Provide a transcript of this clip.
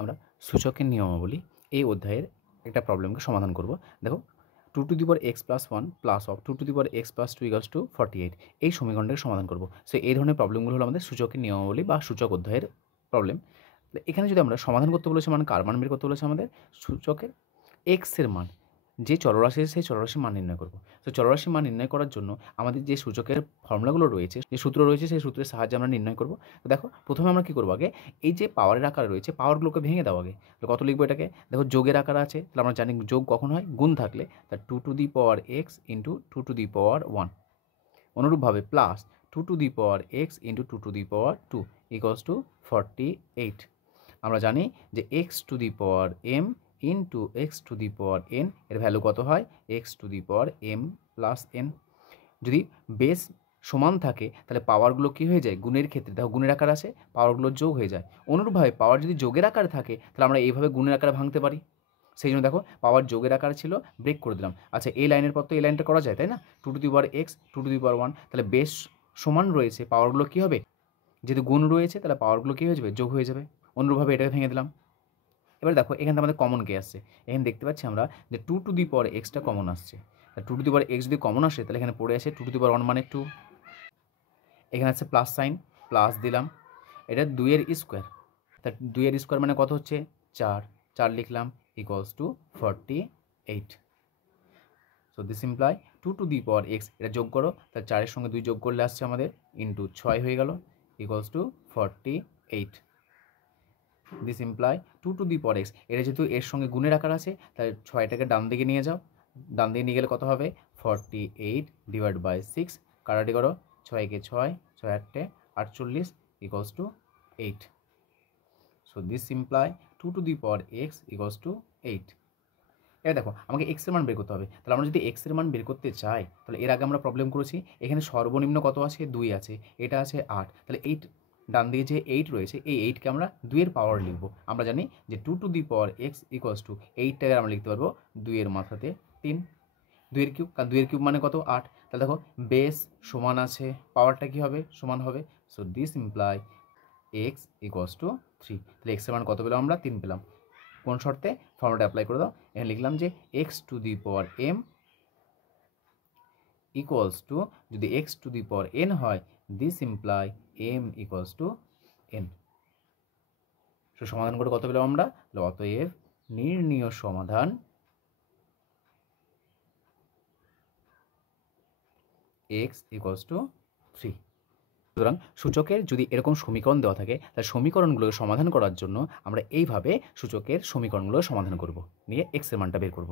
আমরা সূচকের নিয়মাবলী এই অধ্যায়ের একটা প্রবলেমকে সমাধান করব। দেখো 2 to the power x plus 1 plus of 2 to the power x plus 2 equals to 48 এই সমীকরণটাকে সমাধান করব। সো এই ধরনের প্রবলেমগুলো হলো আমাদের সূচকের নিয়মাবলী বা সূচক অধ্যায়ের প্রবলেম। এখানে যদি আমরা সমাধান করতে বলেছি মানে কার মান বের করতে বলেছে আমাদের সূচকের x এর মান, যে চলরাশি সেই চলরাশির মান নির্ণয় করব। তো চলরাশির মান নির্ণয় করার জন্য আমাদের যে সূচকের ফর্মুলাগুলো রয়েছে, যে সূত্র রয়েছে সেই সূত্রের সাহায্যে আমরা নির্ণয় করব। তো দেখো প্রথমে আমরা কী করবো, আগে এই যে পাওয়ারের আকার রয়েছে পাওয়ারগুলোকে ভেঙে দাও আগে। তো কত লিখবো এটাকে, দেখো যোগের আকার আছে, তাহলে আমরা জানি যোগ কখন হয়, গুণ থাকলে, তা 2 to the power x into 2 to the power 1। অনুরূপভাবে plus 2 to the power x into 2 to the power 2 equals to 48। আমরা জানি যে x to the power m into x to the power n এর ভ্যালু কত হয়, x to the power m plus n. যদি base সমান থাকে তাহলে পাওয়ারগুলো কী হয়ে যায়, গুণের ক্ষেত্রে দেখো গুণের আকার আছে, পাওয়ারগুলো যোগ হয়ে যায়। অনুরূপভাবে পাওয়ার যদি যোগের আকারে থাকে তাহলে আমরা এইভাবে গুণের আকারে ভাঙতে পারি। সেই জন্য দেখো পাওয়ার যোগের আকার ছিল, ব্রেক করে দিলাম। আচ্ছা এই লাইনের পর তো এই লাইনটা করা যায় তাই না, 2 to the power x 2 to the power 1, তাহলে বেস সমান রয়েছে, পাওয়ারগুলো কী হবে, যেহেতু গুণ রয়েছে তাহলে পাওয়ারগুলো কী হয়ে যাবে, যোগ হয়ে যাবে। অনুরূপভাবে এটাকে ভেঙে দিলাম। এবার দেখো এখানে আমাদের কমন কে আসছে, এখানে দেখতে পাচ্ছি আমরা যে 2 to the power extra common আসছে। 2 টু দি পাওয়ার এক্স যদি কমন আসে তাহলে এখানে পড়ে আসে 2 টু দি পাওয়ার 1 মানে 2, এখানে আছে প্লাস সাইন, প্লাস দিলাম, এটা 2 এর স্কোয়ার, তা 2 এর স্কোয়ার মানে কত হচ্ছে 4, 4 লিখলাম equals to 48। So this imply 2 to the power x, এটা যোগ করো, তার 4-এর সঙ্গে 2 যোগ করলে আসছে আমাদের ইন্টু 6 হয়ে গেল equals to 48। This imply 2 to the power x, এটা যেহেতু এর সঙ্গে গুণের আকার আছে তাহলে 6টাকে ডান দিকে নিয়ে যাও, ডান দিকে নিয়ে গেলে কত হবে 48 ডিভাইড বাই 6, কাটাটি করো, 6 কে 6, 6 8 48 equals to 8। So this imply 2 to the power x equals two 8। এবার দেখো আমাকে এক্স এর মান বের করতে হবে, তাহলে আমরা যদি এক্স এর মান বের করতে চাই তাহলে এর আগে আমরা প্রবলেম করেছি, এখানে সর্বনিম্ন কত আছে 2 আছে, এটা আছে 8, তাহলে 8 ডান দিকে যে 8 রয়েছে এই 8কে আমরা 2-এর পাওয়ার লিখবো। আমরা জানি যে 2 to the power x equals to 8টাকে আমরা লিখতে পারবো 2-এর মাথাতে 3, 2-এর কিউব, কারণ 2-এর কিউব মানে কত 8। তাহলে দেখো বেস সমান আছে, পাওয়ারটা কী হবে সমান হবে। So this imply x equals two 3, তাহলে এক্সের মান কত পেলাম আমরা 3 পেলাম। কোন শর্তে, ফর্মুলাটা অ্যাপ্লাই করে দাও। এখানে লিখলাম যে x to the power m equals to, যদি x to the power n হয় this imply m equals to n. So সমাধান করে কত পেলাম আমরা, অতএব নির্ণীয় সমাধান এক্স ইকুয়ালস টু 3। সুতরাং সূচকের যদি এরকম সমীকরণ দেওয়া থাকে তাহলে সমীকরণগুলোকে সমাধান করার জন্য আমরা এইভাবে সূচকের সমীকরণগুলো সমাধান করব, নিয়ে এক্সের মানটা বের করব।